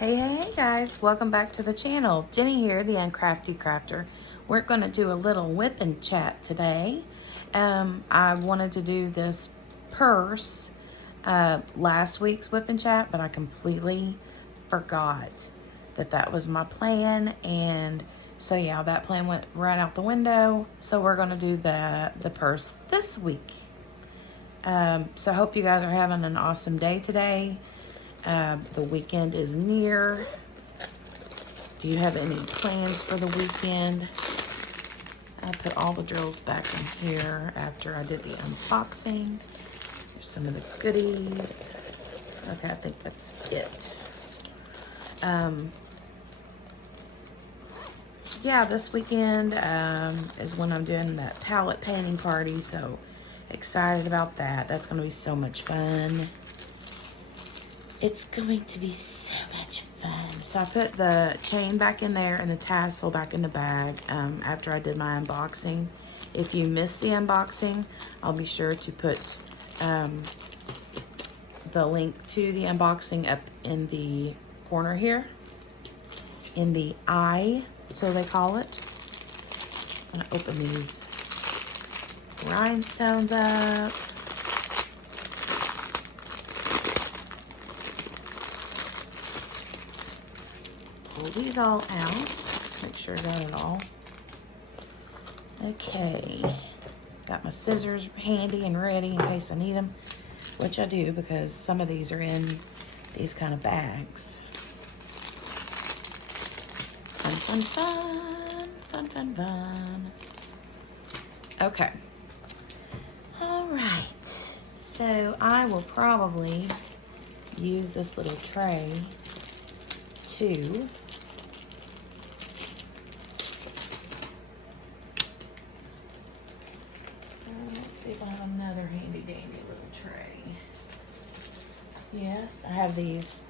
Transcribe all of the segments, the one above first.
Hey guys, welcome back to the channel. Jenny here, the Crafty Crafter. We're going to do a little WIP and chat today. I wanted to do this purse last week's WIP and chat, but I completely forgot that was my plan, and so yeah, that plan went right out the window. So we're going to do the purse this week. So I hope you guys are having an awesome day today. The weekend is near. Do you have any plans for the weekend? I put all the drills back in here after I did the unboxing. There's some of the goodies. Okay, I think that's it. Yeah, this weekend is when I'm doing that palette painting party, so excited about that. That's going to be so much fun. It's going to be so much fun. So I put the chain back in there and the tassel back in the bag after I did my unboxing. If you missed the unboxing, I'll be sure to put the link to the unboxing up in the corner here. In the eye, so they call it. I'm gonna open these rhinestones up. Pull these all out. Make sure I got it all. Okay. Got my scissors handy and ready in case I need them, which I do because some of these are in these kind of bags. Fun, fun, fun. Fun, fun, fun. Okay. All right. So I will probably use this little tray to let's see if I have another handy dandy little tray. Yes, I have these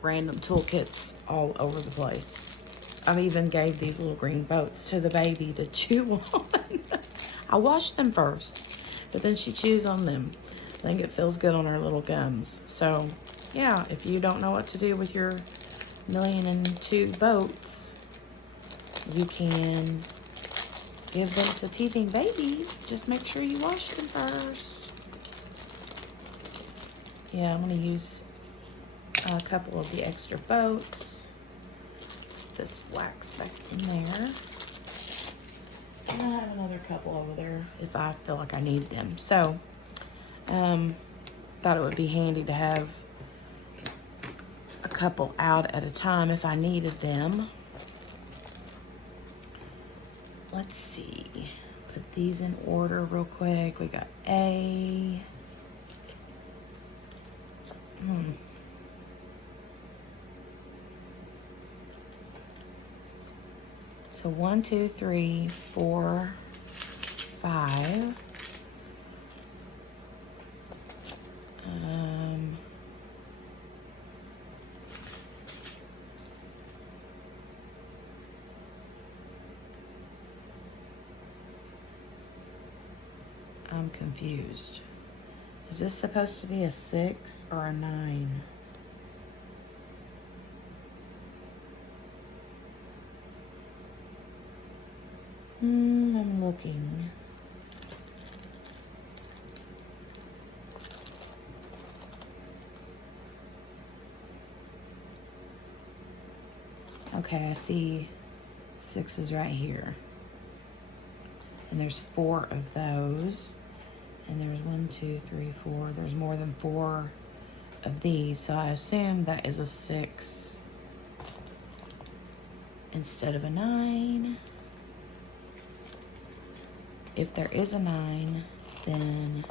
random toolkits all over the place. I've even gave these little green boats to the baby to chew on. I washed them first, but then she chews on them. I think it feels good on her little gums. So yeah, if you don't know what to do with your 1,000,002 boats, you can give them to teething babies. Just make sure you wash them first. Yeah, I'm going to use a couple of the extra boats. This wax back in there. And I have another couple over there if I feel like I need them. So, thought it would be handy to have a couple out at a time if I needed them. Let's see. Put these in order real quick. We got A. So 1, 2, 3, 4, 5. I'm confused. Is this supposed to be a 6 or a 9? I'm looking. Okay, I see 6s right here. And there's 4 of those. And there's 1, 2, 3, 4. There's more than 4 of these. So I assume that is a 6 instead of a 9. If there is a 9, then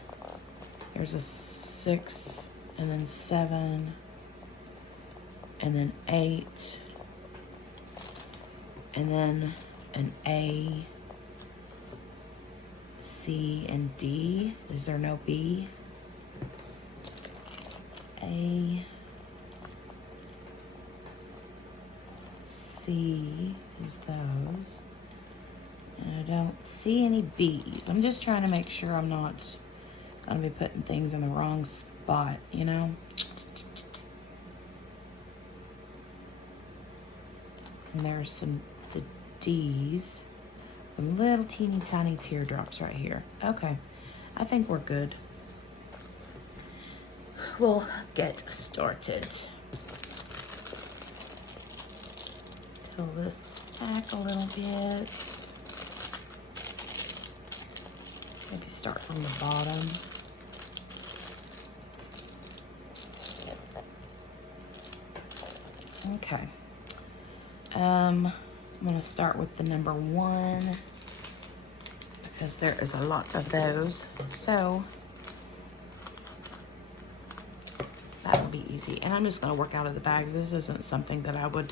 there's a 6, and then 7, and then 8, and then an A, C, and D. Is there no B? A, C is those. And I don't see any B's. I'm just trying to make sure I'm not going to be putting things in the wrong spot, you know? And there's the D's. Some little teeny tiny teardrops right here. Okay, I think we're good. We'll get started. Pull this back a little bit. Maybe start from the bottom. Okay. I'm gonna start with the number 1 because there is a lot of those. So that will be easy. And I'm just gonna work out of the bags. This isn't something that I would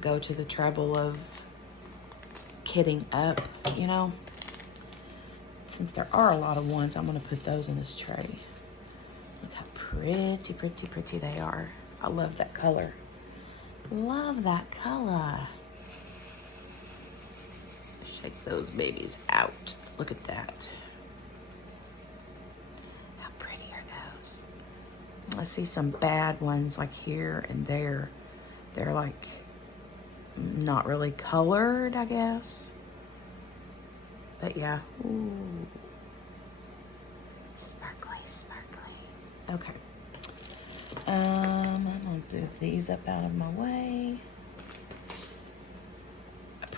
go to the trouble of kitting up, you know. Since there are a lot of ones, I'm gonna put those in this tray. Look how pretty, pretty, pretty they are. I love that color. Love that color. Shake those babies out. Look at that. How pretty are those? I see some bad ones like here and there. They're like not really colored, I guess. But yeah. Ooh. Sparkly, sparkly. Okay. I'm gonna move these up out of my way.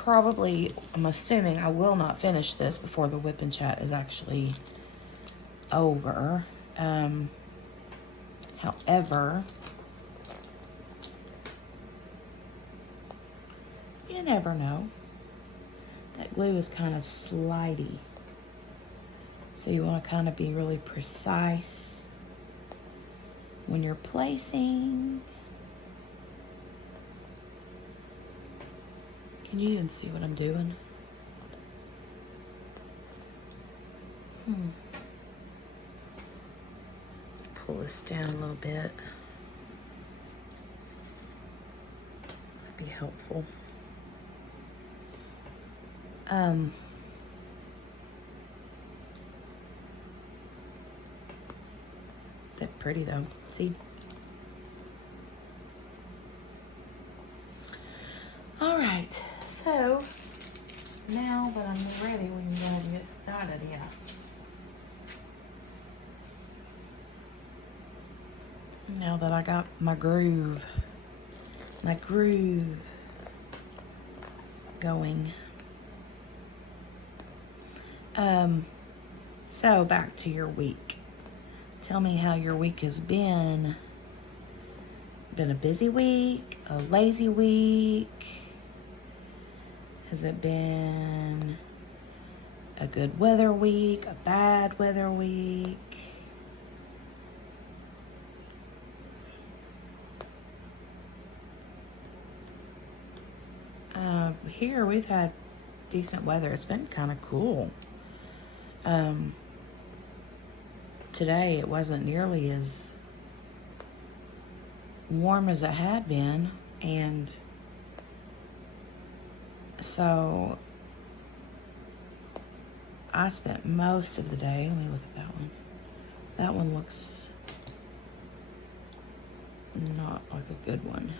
I'm assuming I will not finish this before the WIP and chat is actually over. However, you never know. That glue is kind of slidey. So you want to kind of be really precise when you're placing. Can you even see what I'm doing? Pull this down a little bit. That'd be helpful. They're pretty though. See? All right. So now that I'm ready, we can go ahead and get started here. Now that I got my groove going. So back to your week. Tell me how your week has been. Been a busy week, a lazy week? Has it been a good weather week, a bad weather week? Here we've had decent weather. It's been kind of cool. Today it wasn't nearly as warm as it had been, and so I spent most of the day. Let me look at that one. That one looks not like a good one.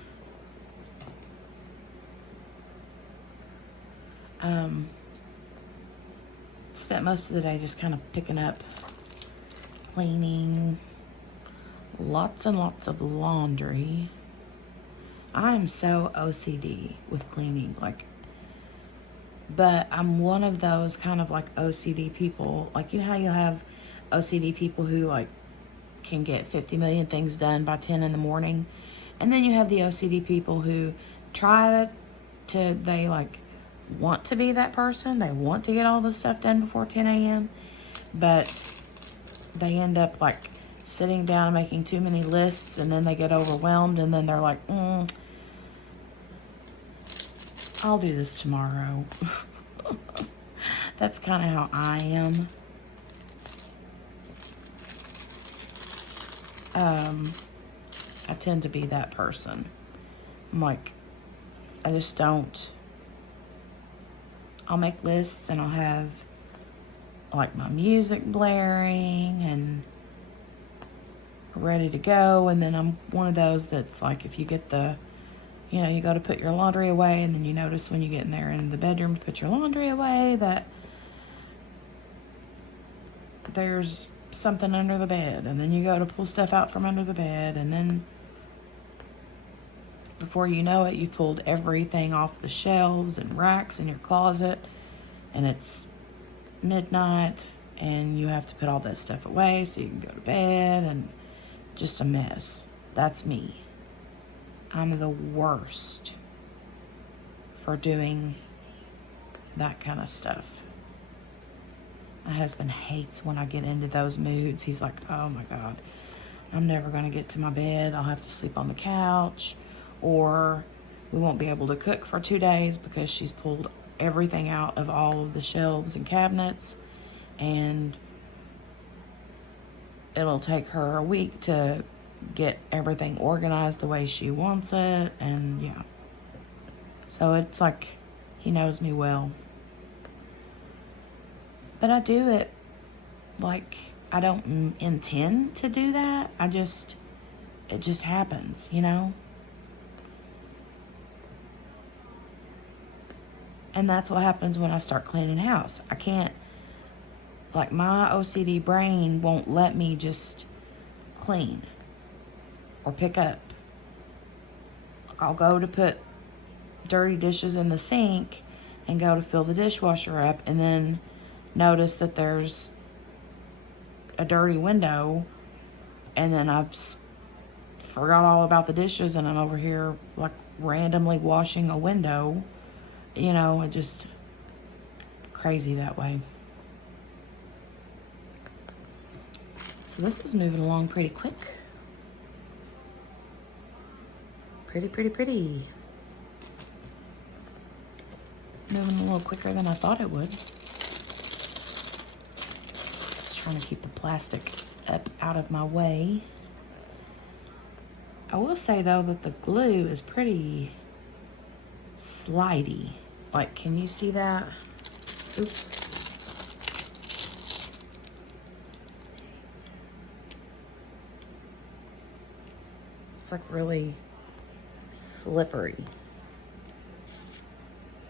Spent most of the day just kind of picking up, cleaning, lots and lots of laundry. I'm so OCD with cleaning, but I'm one of those kind of like OCD people. Like, you know how you have OCD people who can get 50 million things done by 10 in the morning? And then you have the OCD people who they want to be that person. They want to get all this stuff done before 10 a.m. But they end up sitting down and making too many lists, and then they get overwhelmed, and then they're like, I'll do this tomorrow. That's kind of how I am. I tend to be that person. I just don't. I'll make lists and I'll have my music blaring and ready to go, and then I'm one of those that's if you get the you know, you go to put your laundry away, and then you notice when you get in there in the bedroom to put your laundry away that there's something under the bed, and then you go to pull stuff out from under the bed, and then before you know it, you've pulled everything off the shelves and racks in your closet, and it's midnight, and you have to put all that stuff away so you can go to bed, and just a mess. That's me. I'm the worst for doing that kind of stuff. My husband hates when I get into those moods. He's like, oh my God, I'm never going to get to my bed. I'll have to sleep on the couch, or we won't be able to cook for 2 days because she's pulled everything out of all of the shelves and cabinets, and it'll take her a week to get everything organized the way she wants it. And yeah, so it's like he knows me well, but I do it like I don't intend to do that. It just happens, you know. And that's what happens when I start cleaning house. I can't, like, my OCD brain won't let me just clean or pick up. Like, I'll go to put dirty dishes in the sink and go to fill the dishwasher up, and then notice that there's a dirty window, and then I've forgot all about the dishes, and I'm over here like randomly washing a window. You know, it just crazy that way. So this is moving along pretty quick. Pretty. Moving a little quicker than I thought it would. Just trying to keep the plastic up out of my way. I will say though that the glue is pretty slidey. Like, can you see that? Oops. It's like really slippery.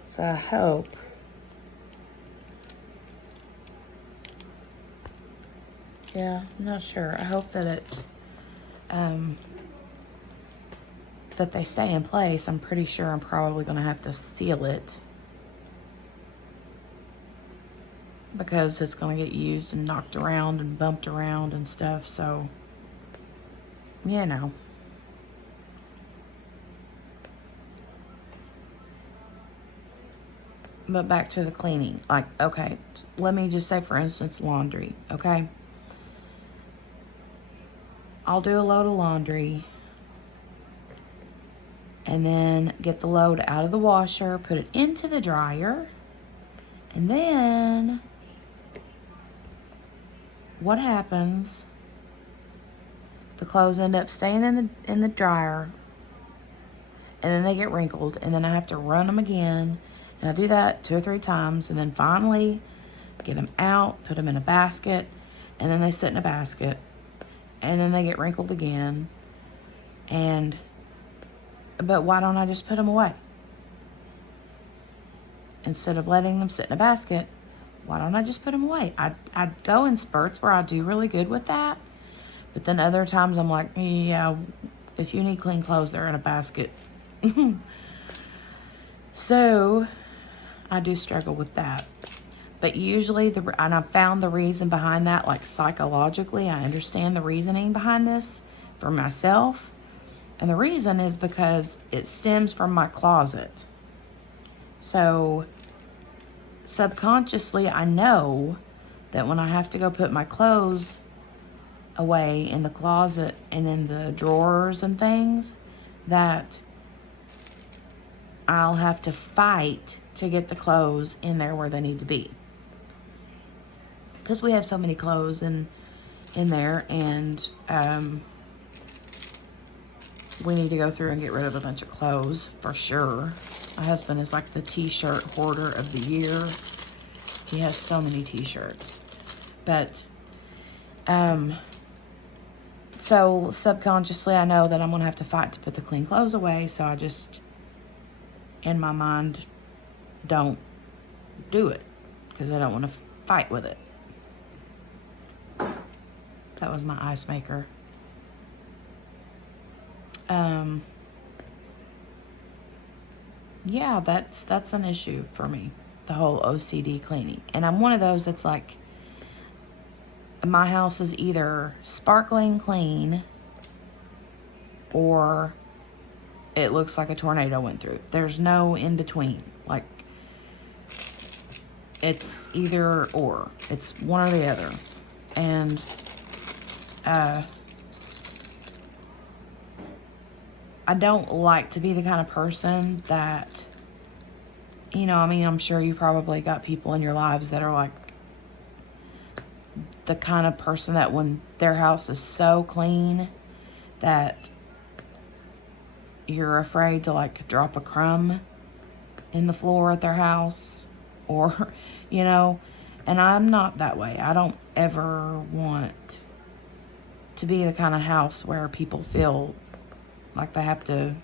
So I hope I'm not sure. I hope that it that they stay in place. I'm pretty sure I'm probably gonna have to seal it because it's gonna get used and knocked around and bumped around and stuff. So, you know. But back to the cleaning. Like, okay, let me just say, for instance, laundry, okay? I'll do a load of laundry and then get the load out of the washer, put it into the dryer, and then what happens? The clothes end up staying in the dryer, and then they get wrinkled, and then I have to run them again. And I do that 2 or 3 times, and then finally get them out, put them in a basket, and then they sit in a basket, and then they get wrinkled again. But why don't I just put them away? Instead of letting them sit in a basket, why don't I just put them away? I go in spurts where I do really good with that, but then other times I'm like, yeah, if you need clean clothes, they're in a basket. So I do struggle with that. But usually, and I've found the reason behind that, like psychologically, I understand the reasoning behind this for myself. And the reason is because it stems from my closet. So subconsciously, I know that when I have to go put my clothes away in the closet and in the drawers and things, that I'll have to fight to get the clothes in there where they need to be. Because we have so many clothes in there, and we need to go through and get rid of a bunch of clothes for sure. My husband is like the t-shirt hoarder of the year. He has so many t-shirts. But so subconsciously I know that I'm gonna have to fight to put the clean clothes away, so I just in my mind, don't do it because I don't want to fight with it. That was my ice maker. Yeah, that's an issue for me, the whole OCD cleaning. And I'm one of those that's like, my house is either sparkling clean or it looks like a tornado went through. There's no in between. Like, it's either or. It's one or the other. And I don't like to be the kind of person that, you know, I mean, I'm sure you probably got people in your lives that are like the kind of person that when their house is so clean that you're afraid to like drop a crumb in the floor at their house, or, you know, and I'm not that way. I don't ever want to be the kind of house where people feel like they have to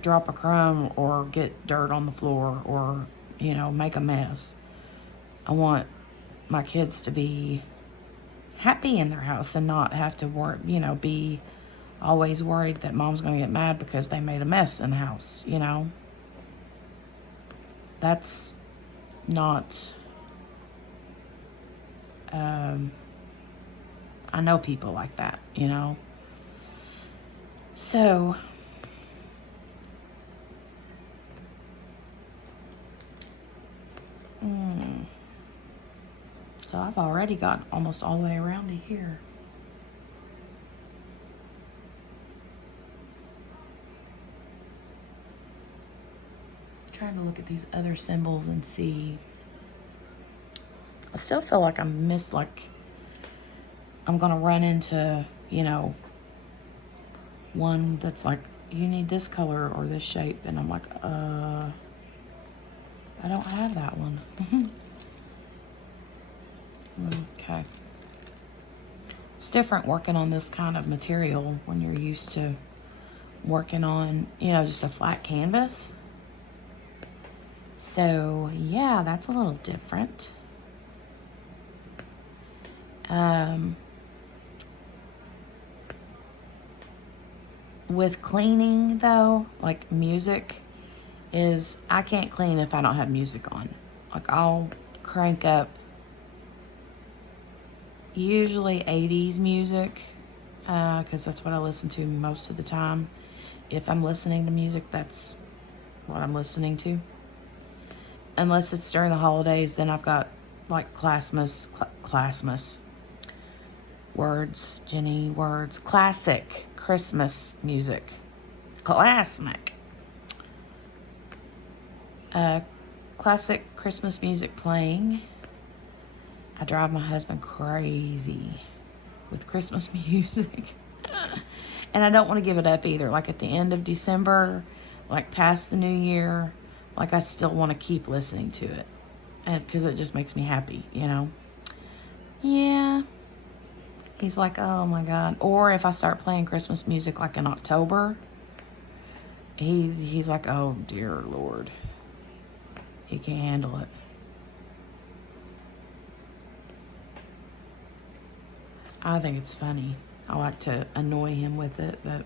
drop a crumb or get dirt on the floor or, you know, make a mess. I want my kids to be happy in their house and not have to work, you know, be always worried that mom's going to get mad because they made a mess in the house, you know. That's not, I know people like that, you know. So, so I've already got almost all the way around to here. Trying to look at these other symbols and see. I still feel like I'm gonna run into, you know, one that's like, you need this color or this shape, and I'm like, I don't have that one. Okay. It's different working on this kind of material when you're used to working on, you know, just a flat canvas. So yeah, that's a little different. With cleaning though, like music is, I can't clean if I don't have music on. Like, I'll crank up usually 80s music, because that's what I listen to most of the time. If I'm listening to music, that's what I'm listening to. Unless it's during the holidays, then I've got like Classmas words, Jenny words, classic Christmas music, classic Christmas music playing. I drive my husband crazy with Christmas music. And I don't want to give it up either. Like at the end of December, like past the new year, like I still want to keep listening to it. And because it just makes me happy, you know? Yeah. He's like, oh my God. Or if I start playing Christmas music like in October, he's like, oh dear Lord. He can't handle it. I think it's funny. I like to annoy him with it, but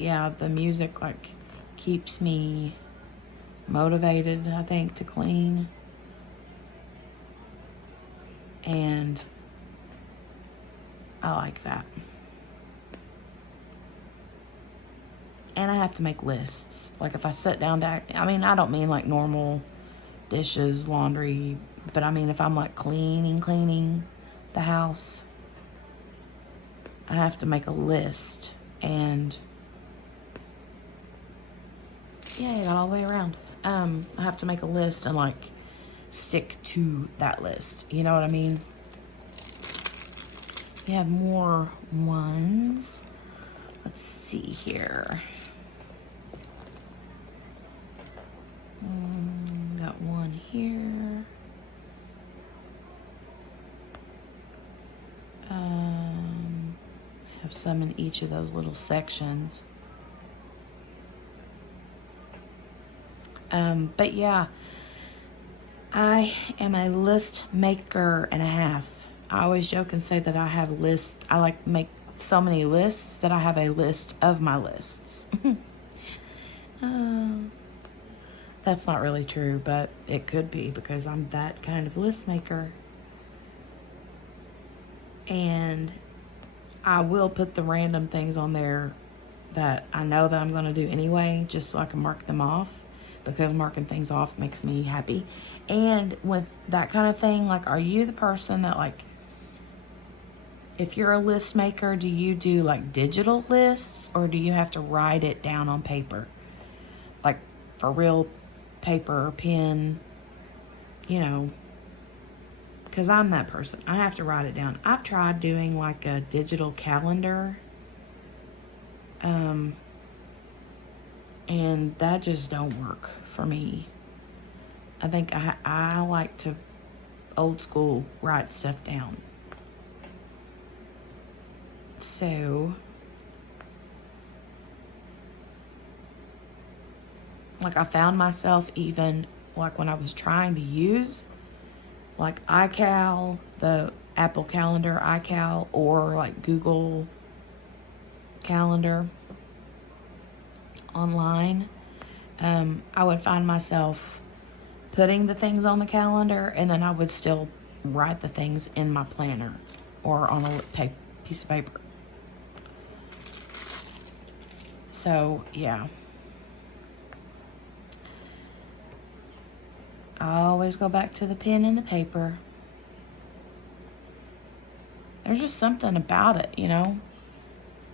yeah, the music like keeps me motivated, I think, to clean. And I like that. And I have to make lists. Like if I sit down to act, I mean, I don't mean like normal dishes, laundry, but I mean if I'm like cleaning the house, I have to make a list. And yeah, you got all the way around. I have to make a list and like stick to that list. You know what I mean? You have more ones. Let's see here. Got one here. Have some in each of those little sections. But yeah, I am a list maker and a half. I always joke and say that I have lists. I like to make so many lists that I have a list of my lists. That's not really true, but it could be because I'm that kind of list maker. And I will put the random things on there that I know that I'm going to do anyway, just so I can mark them off, because marking things off makes me happy. And with that kind of thing, like, are you the person that, like, if you're a list maker, do you do like digital lists, or do you have to write it down on paper? Like for real paper or pen, you know, because I'm that person. I have to write it down. I've tried doing like a digital calendar, and that just don't work for me. I think I like to old school write stuff down. So, like, I found myself even, like, when I was trying to use, like, iCal, the Apple Calendar, iCal, or, like, Google Calendar online, I would find myself putting the things on the calendar, and then I would still write the things in my planner or on a piece of paper. So, yeah. I always go back to the pen and the paper. There's just something about it, you know?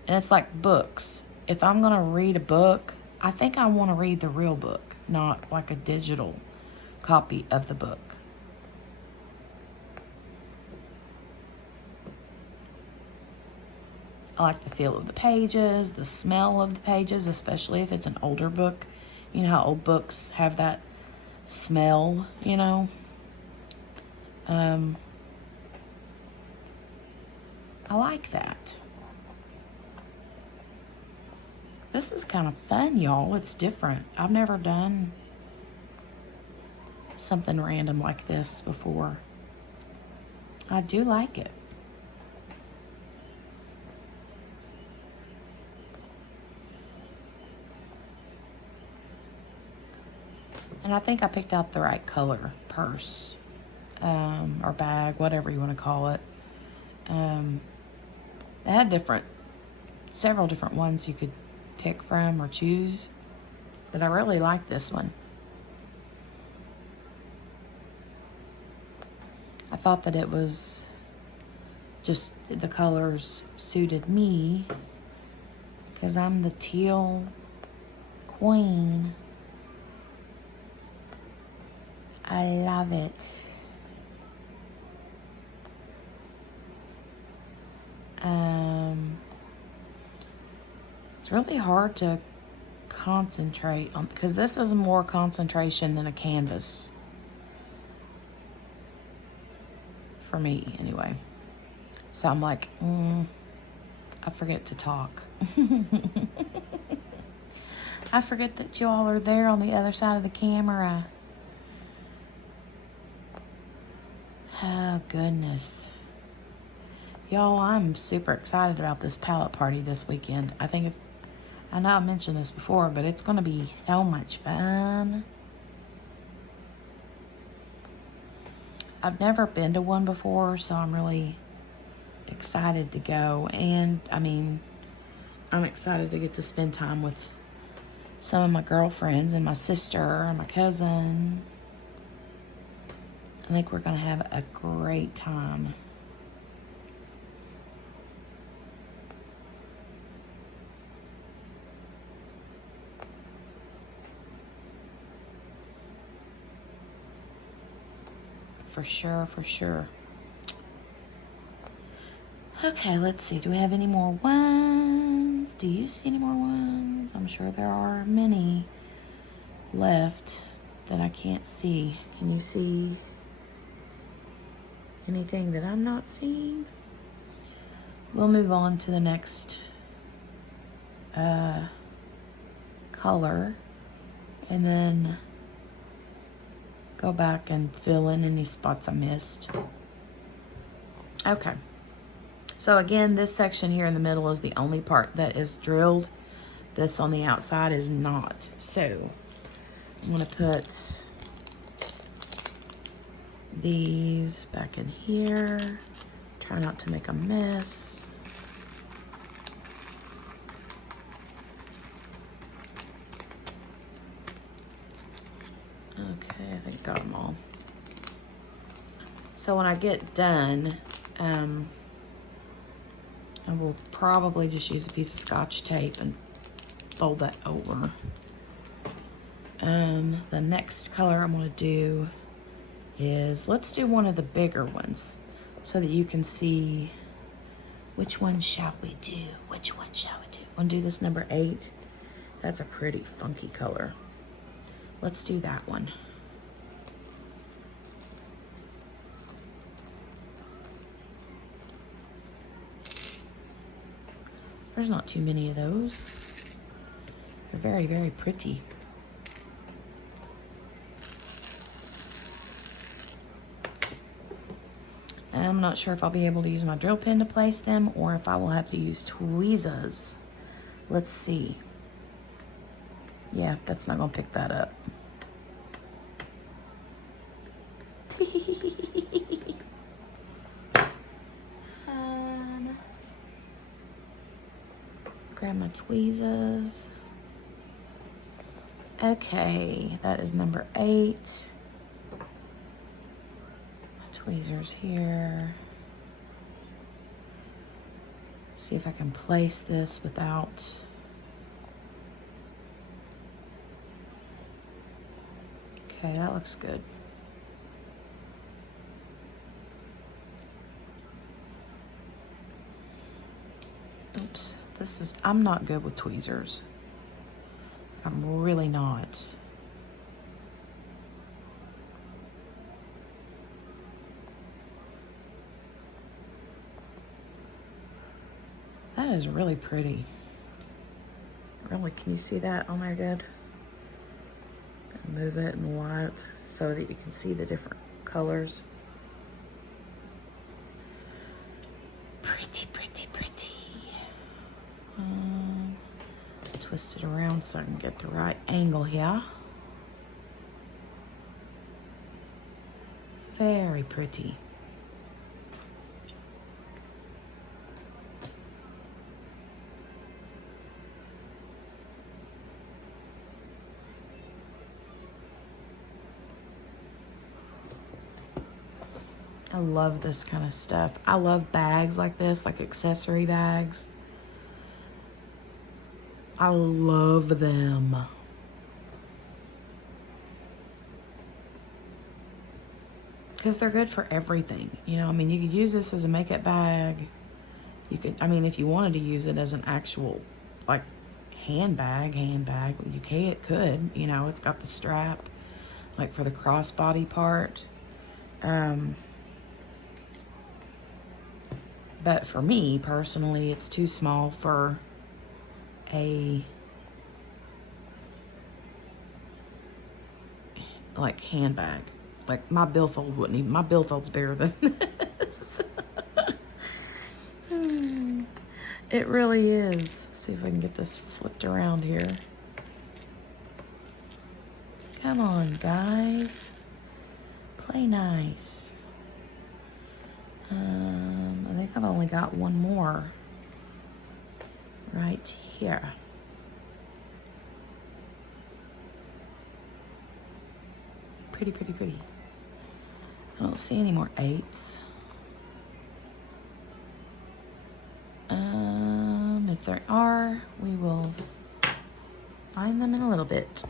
And it's like books. If I'm going to read a book, I think I want to read the real book, not like a digital copy of the book. I like the feel of the pages, the smell of the pages, especially if it's an older book. You know how old books have that smell, you know? I like that. This is kind of fun, y'all. It's different. I've never done something random like this before. I do like it. And I think I picked out the right color purse, or bag, whatever you want to call it. They had several different ones you could pick from or choose, but I really like this one. I thought that it was just, the colors suited me because I'm the teal queen. I love it. It's really hard to concentrate on, because this is more concentration than a canvas. For me, anyway. So I'm like, I forget to talk. I forget that y'all are there on the other side of the camera. Oh, goodness. Y'all, I'm super excited about this palette party this weekend. I know I mentioned this before, but it's going to be so much fun. I've never been to one before, so I'm really excited to go. And, I mean, I'm excited to get to spend time with some of my girlfriends and my sister and my cousin. I think we're going to have a great time. For sure, for sure. Okay, let's see. Do we have any more ones? Do you see any more ones? I'm sure there are many left that I can't see. Can you see anything that I'm not seeing? we'll move on to the next color, and then go back and fill in any spots I missed. Okay, so again, this section here in the middle is the only part that is drilled. This on the outside is not. So I'm gonna put these back in here. Try not to make a mess. Okay, I think got them all. So when I get done, I will probably just use a piece of Scotch tape and fold that over. The next color I'm going to do is, let's do one of the bigger ones so that you can see which one shall we do. Which one shall we do? Want to do this number 8? That's a pretty funky color. Let's do that one. There's not too many of those. They're very, very pretty. And I'm not sure if I'll be able to use my drill pin to place them or if I will have to use tweezers. Let's see. Yeah, that's not gonna pick that up. Grab my tweezers. Okay, that is number 8. My tweezers here. See if I can place this without. Okay, that looks good. Oops, I'm not good with tweezers. I'm really not. That is really pretty. Really, can you see that? Oh my God. Move it in white so that you can see the different colors. Pretty, pretty, pretty. Twist it around so I can get the right angle here. Very pretty. I love this kind of stuff. I love bags like this, like accessory bags. I love them. Because they're good for everything. You know, I mean, you could use this as a makeup bag. You could, I mean, if you wanted to use it as an actual, like, handbag, you could, you know, it's got the strap, like, for the crossbody part. But for me, personally, it's too small for a, like, handbag. Like, my billfold wouldn't even, my billfold's bigger than this. It really is. Let's see if I can get this flipped around here. Come on, guys. Play nice. I think I've only got one more right here. Pretty, pretty, pretty. I don't see any more 8s. If there are, we will find them in a little bit.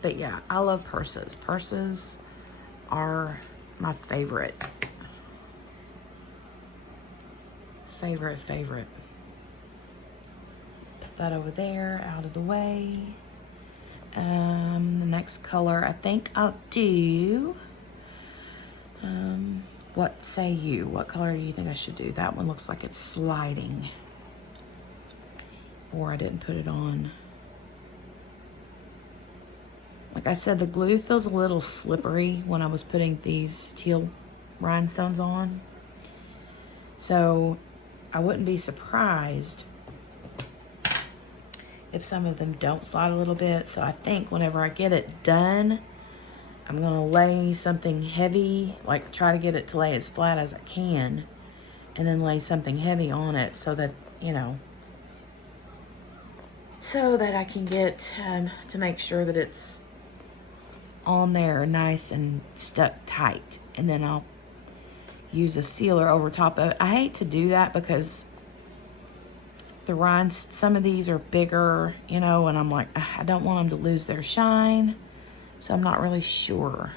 But yeah, I love purses. Purses are my favorite. Favorite. Put that over there, out of the way. The next color I think I'll do, What say you? What color do you think I should do? That one looks like it's sliding. Or I didn't put it on. Like I said, the glue feels a little slippery when I was putting these teal rhinestones on. So I wouldn't be surprised if some of them don't slide a little bit. So I think whenever I get it done, I'm gonna lay something heavy, like try to get it to lay as flat as I can, and then lay something heavy on it so that, you know, so that I can get to make sure that it's on there nice and stuck tight. And then I'll use a sealer over top of it. I hate to do that because the rinds, some of these are bigger, you know, and I'm like, I don't want them to lose their shine. So I'm not really sure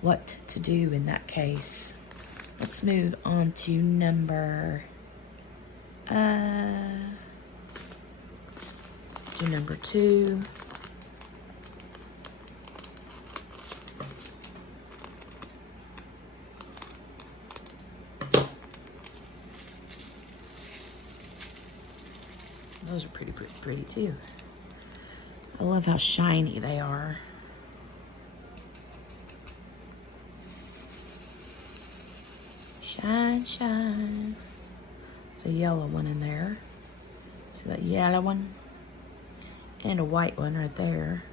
what to do in that case. Let's move on to number, let's do number 2. Those are pretty too. I love how shiny they are. Shine, shine. There's a yellow one in there. See that yellow one? And a white one right there.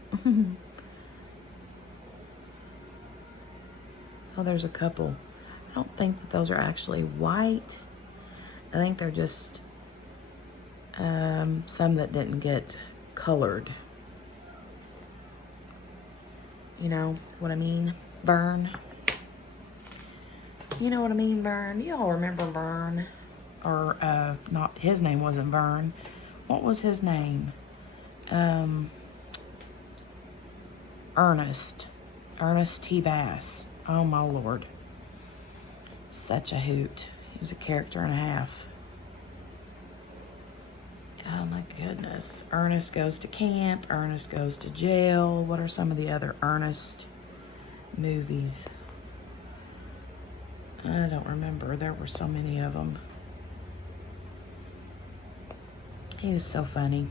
Oh, there's a couple. I don't think that those are actually white. I think they're just some that didn't get colored. You know what I mean? Vern. You know what I mean, Vern? Y'all remember Vern? Or, not, his name wasn't Vern. What was his name? Ernest. Ernest T. Bass. Oh, my Lord. Such a hoot. He was a character and a half. Oh, my goodness. Ernest Goes to Camp. Ernest Goes to Jail. What are some of the other Ernest movies? I don't remember. There were so many of them. He was so funny.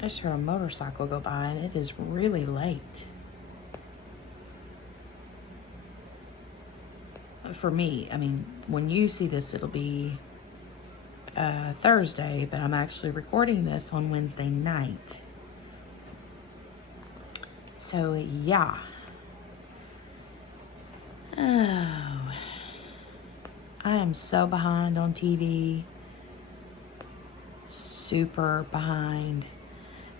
I just heard a motorcycle go by and it is really late. For me, I mean, when you see this, it'll be Thursday, but I'm actually recording this on Wednesday night. So, yeah. Oh, I am so behind on TV. Super behind.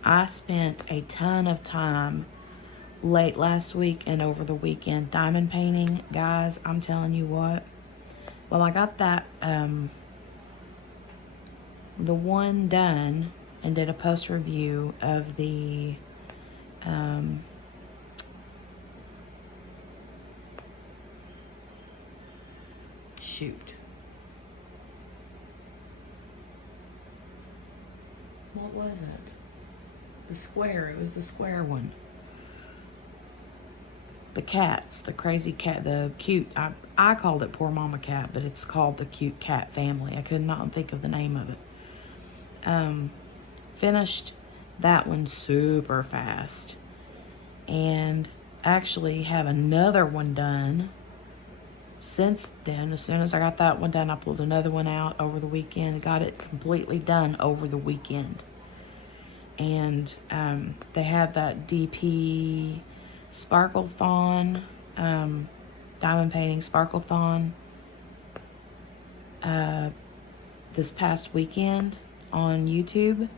I spent a ton of time late last week and over the weekend diamond painting. Guys, I'm telling you what. Well, I got that, the one done and did a post review of the, shoot. What was it? The square. It was the square one. The cats, the crazy cat, the cute, I called it Poor Mama Cat, but it's called the Cute Cat Family. I could not think of the name of it. Finished that one super fast. And actually have another one done since then. As soon as I got that one done, I pulled another one out over the weekend and got it completely done over the weekend. And they had that DP Sparkle-thon, diamond painting Sparkle-thon this past weekend on YouTube.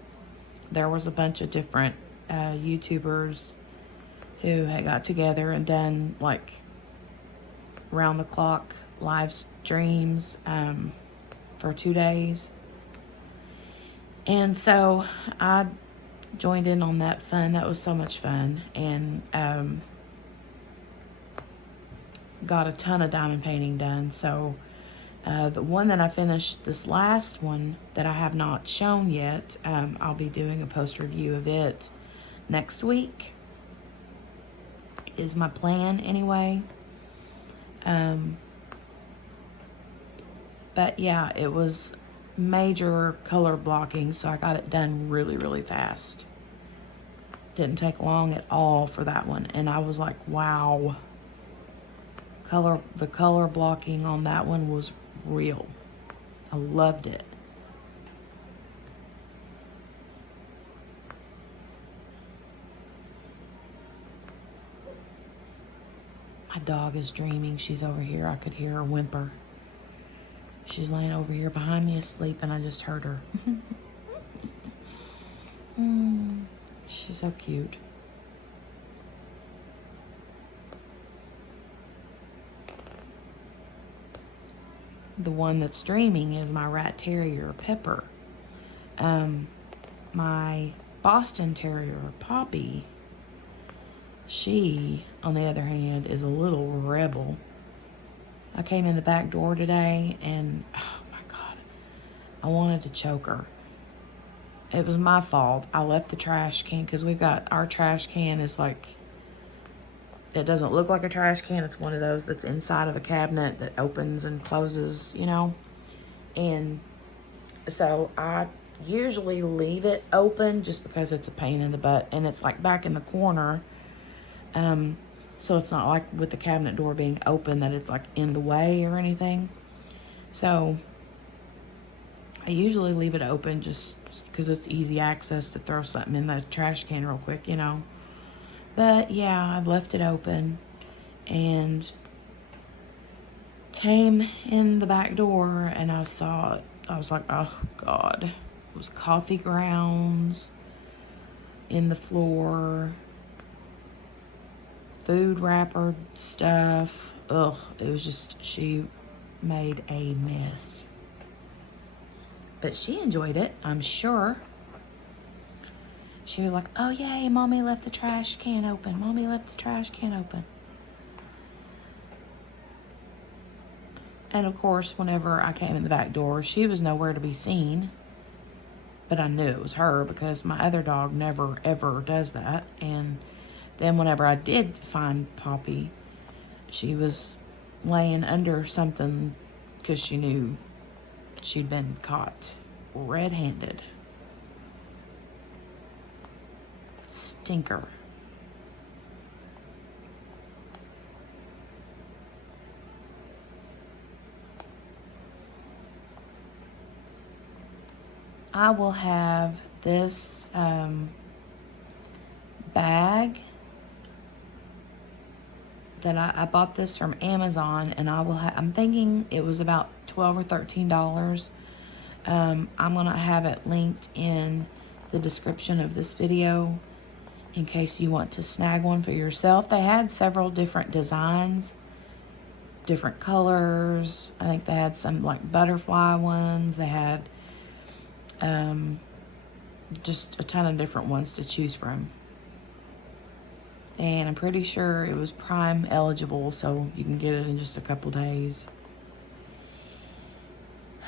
There was a bunch of different YouTubers who had got together and done like round the clock live streams for 2 days. And so I joined in on that fun. That was so much fun. And got a ton of diamond painting done. So The one that I finished, this last one that I have not shown yet, I'll be doing a post review of it next week, is my plan anyway. But yeah, it was major color blocking, so I got it done really, really fast. Didn't take long at all for that one, and I was like, wow. The color blocking on that one was real. I loved it. My dog is dreaming. She's over here. I could hear her whimper. She's laying over here behind me asleep, and I just heard her. She's so cute. The one that's dreaming is my rat terrier, Pepper. My Boston Terrier, Poppy, she, on the other hand, is a little rebel. I came in the back door today and, oh my God, I wanted to choke her. It was my fault. I left the trash can, because we've got, our trash can is like, it doesn't look like a trash can. It's one of those that's inside of a cabinet that opens and closes, you know. And so I usually leave it open just because it's a pain in the butt, and it's like back in the corner. So it's not like with the cabinet door being open that it's like in the way or anything. So I usually leave it open just because it's easy access to throw something in the trash can real quick, you know. But yeah, I've left it open and came in the back door and I saw it. I was like, oh God. It was coffee grounds in the floor, food wrapper stuff. Ugh, it was just, she made a mess. But she enjoyed it, I'm sure. She was like, oh yay, Mommy left the trash can open. Mommy left the trash can open. And of course, whenever I came in the back door, she was nowhere to be seen. But I knew it was her because my other dog never, ever does that. And then whenever I did find Poppy, she was laying under something because she knew she'd been caught red-handed. Stinker. I will have this bag that I bought this from Amazon, and I will I'm thinking it was about $12 or $13. I'm gonna have it linked in the description of this video in case you want to snag one for yourself. They had several different designs, different colors. I think they had some like butterfly ones. They had just a ton of different ones to choose from. And I'm pretty sure it was Prime eligible, so you can get it in just a couple days.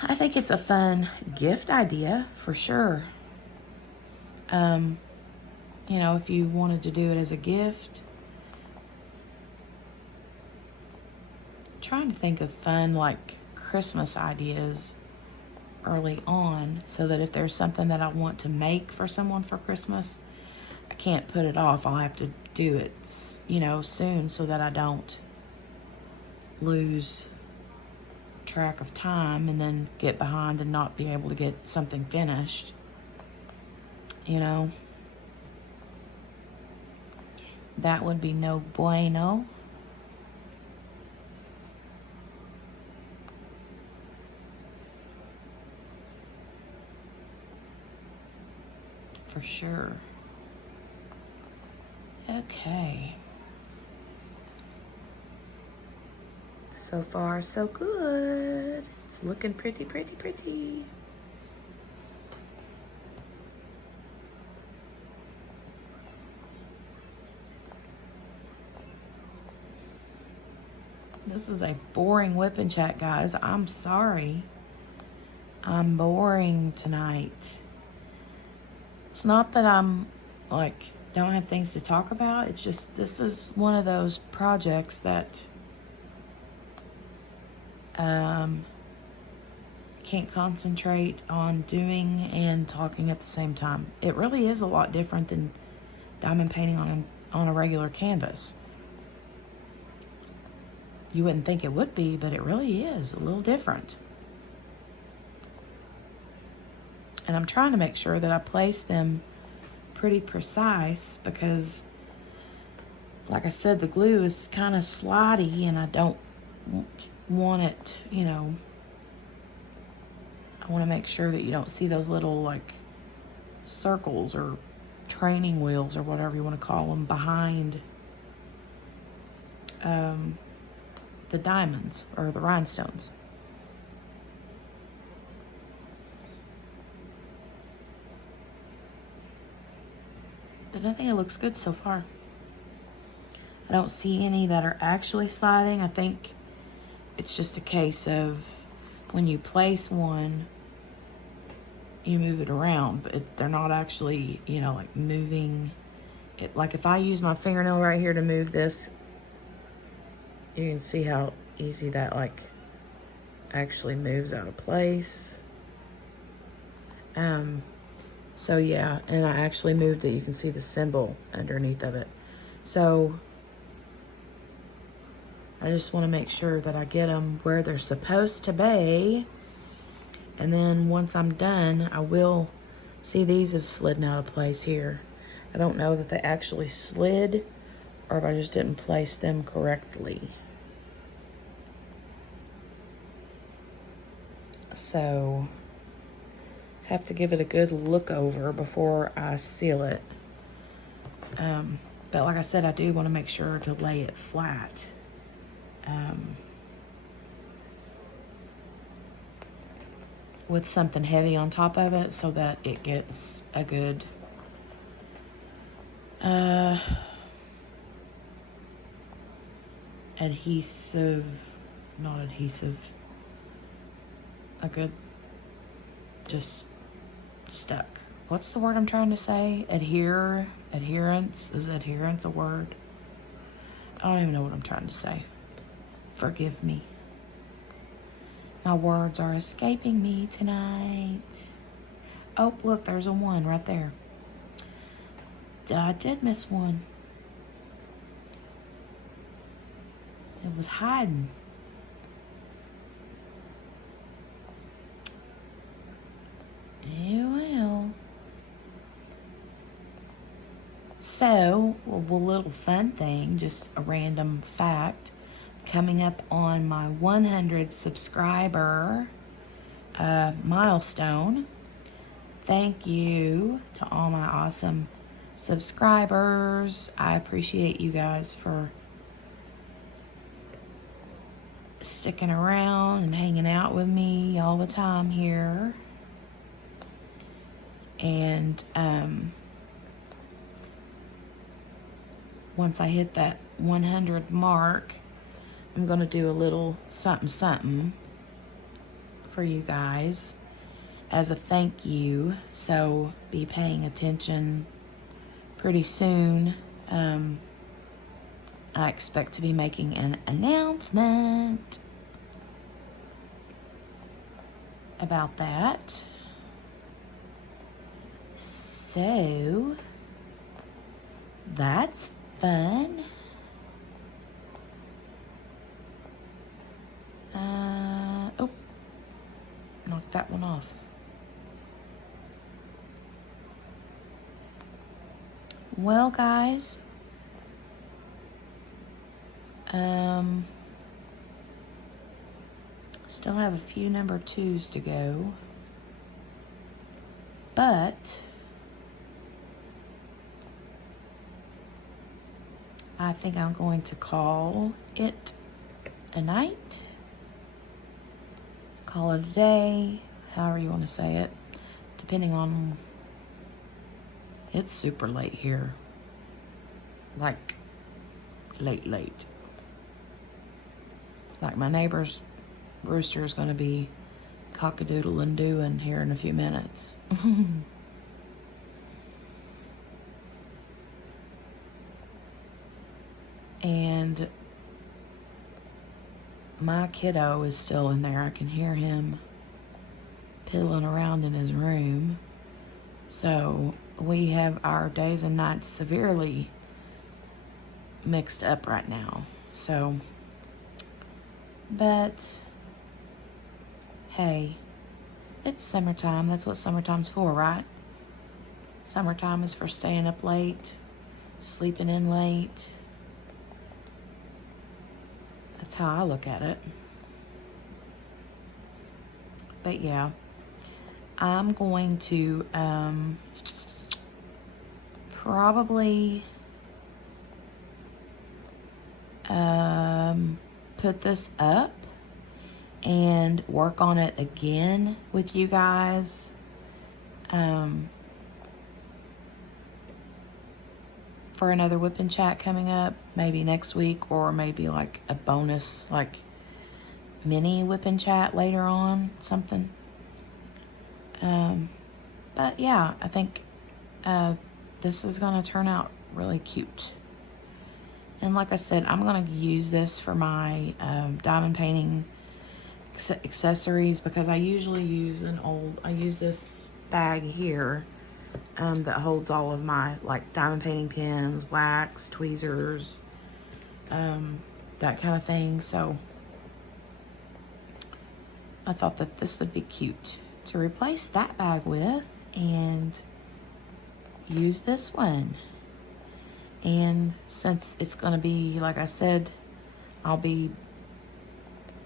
I think it's a fun gift idea for sure. You know, if you wanted to do it as a gift. I'm trying to think of fun like Christmas ideas early on, so that if there's something that I want to make for someone for Christmas, I can't put it off. I'll have to do it, you know, soon, so that I don't lose track of time and then get behind and not be able to get something finished, you know. That would be no bueno. For sure. Okay. So far, so good. It's looking pretty, pretty, pretty. This is a boring whip and chat, guys. I'm sorry. I'm boring tonight. It's not that I'm like don't have things to talk about. It's just this is one of those projects that can't concentrate on doing and talking at the same time. It really is a lot different than diamond painting on a regular canvas. You wouldn't think it would be, but it really is a little different. And I'm trying to make sure that I place them pretty precise because, like I said, the glue is kind of slidey and I don't want it, you know, I want to make sure that you don't see those little like circles or training wheels or whatever you want to call them behind the diamonds or the rhinestones. But I think it looks good so far. I don't see any that are actually sliding. I think it's just a case of when you place one, you move it around, but they're not actually, you know, like moving it. Like if I use my fingernail right here to move this, you can see how easy that like actually moves out of place. So yeah, and I actually moved it. You can see the symbol underneath of it. So I just want to make sure that I get them where they're supposed to be. And then once I'm done, I will see these have slid out of place here. I don't know that they actually slid or if I just didn't place them correctly. So have to give it a good look over before I seal it. But like I said, I do want to make sure to lay it flat. With something heavy on top of it so that it gets a good adhesive, not adhesive, a good just stuck. What's the word I'm trying to say? Adherence? Is adherence a word? I don't even know what I'm trying to say. Forgive me. My words are escaping me tonight. Oh, look, there's a 1 right there. I did miss one. It was hiding. Yeah, well. So, a little fun thing, just a random fact. Coming up on my 100 subscriber milestone. Thank you to all my awesome subscribers. I appreciate you guys for sticking around and hanging out with me all the time here. And once I hit that 100 mark, I'm gonna do a little something for you guys as a thank you. So be paying attention pretty soon. I expect to be making an announcement about that. So that's fun. Oh, knocked that one off. Well, guys, still have a few number 2s to go, but I think I'm going to call it a night, call it a day, however you want to say it, depending on, it's super late here, like late. Like my neighbor's rooster is going to be cock-a-doodle-and doing here in a few minutes. And my kiddo is still in there. I can hear him piddling around in his room. So we have our days and nights severely mixed up right now. So, but hey, it's summertime. That's what summertime's for, right? Summertime is for staying up late, sleeping in late. That's how I look at it. But yeah, I'm going to probably put this up and work on it again with you guys. For another WIP and chat coming up, maybe next week, or maybe like a bonus, like mini WIP and chat later on, something. But yeah, I think this is gonna turn out really cute. And like I said, I'm gonna use this for my diamond painting accessories, because I usually use I use this bag here that holds all of my like diamond painting pins, wax, tweezers, that kind of thing. So I thought that this would be cute to replace that bag with and use this one. And since it's going to be, like I said, I'll be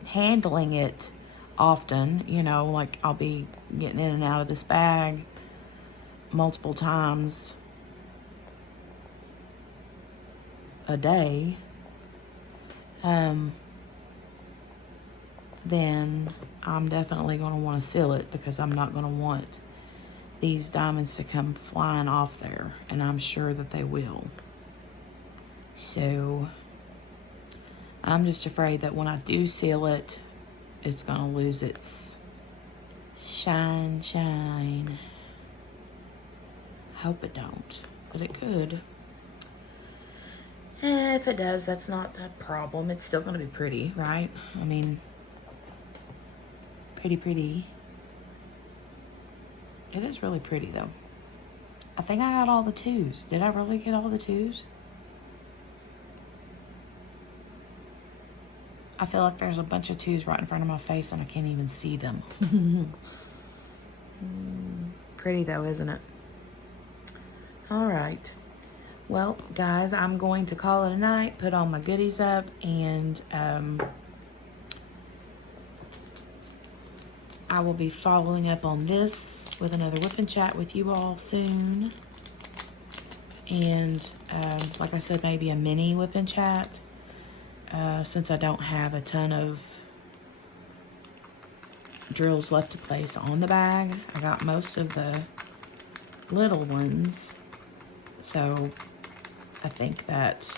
handling it often, you know, like I'll be getting in and out of this bag multiple times a day, then I'm definitely going to want to seal it, because I'm not going to want these diamonds to come flying off there, and I'm sure that they will. So I'm just afraid that when I do seal it, it's going to lose its shine. I hope it don't, but it could. If it does, that's not the problem. It's still going to be pretty, right? I mean, pretty. It is really pretty, though. I think I got all the twos. Did I really get all the twos? I feel like there's a bunch of twos right in front of my face and I can't even see them. Pretty though, isn't it? All right. Well, guys, I'm going to call it a night, put all my goodies up, and I will be following up on this with another WIP and chat with you all soon. And like I said, maybe a mini WIP and chat. Since I don't have a ton of drills left to place on the bag, I got most of the little ones, so I think that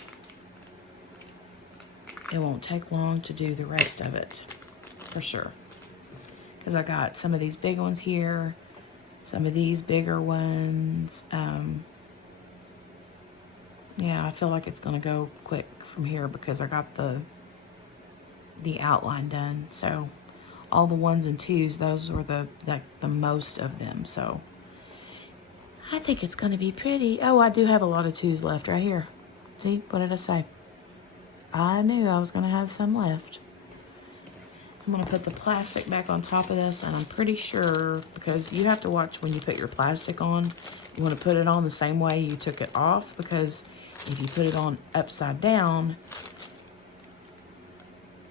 it won't take long to do the rest of it, for sure, because I got some of these big ones here, some of these bigger ones. Yeah, I feel like it's gonna go quick from here because I got the outline done. So all the ones and twos, those were the most of them. So I think it's gonna be pretty. Oh, I do have a lot of twos left right here. See, what did I say? I knew I was gonna have some left. I'm gonna put the plastic back on top of this, and I'm pretty sure, because you have to watch when you put your plastic on, you wanna put it on the same way you took it off, because if you put it on upside down,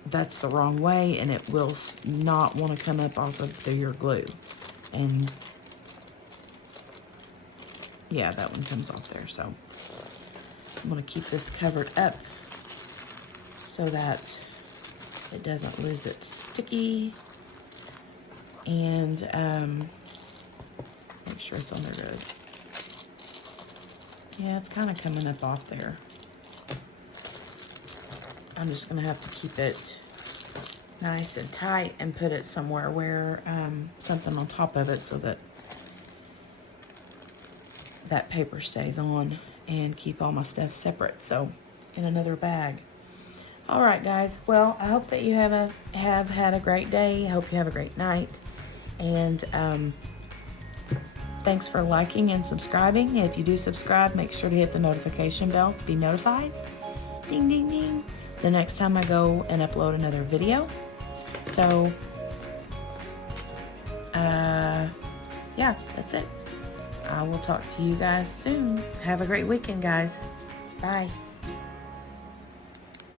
that's the wrong way, and it will not want to come up off of your glue. And yeah, that one comes off there. So I'm going to keep this covered up so that it doesn't lose its sticky. And make sure it's on there good. Yeah, it's kind of coming up off there. I'm just going to have to keep it nice and tight and put it somewhere where something on top of it so that that paper stays on, and keep all my stuff separate, so in another bag. All right, guys. Well, I hope that you have had a great day. I hope you have a great night. And thanks for liking and subscribing. If you do subscribe, make sure to hit the notification bell to be notified. Ding, ding, ding. The next time I go and upload another video. So, yeah, that's it. I will talk to you guys soon. Have a great weekend, guys. Bye.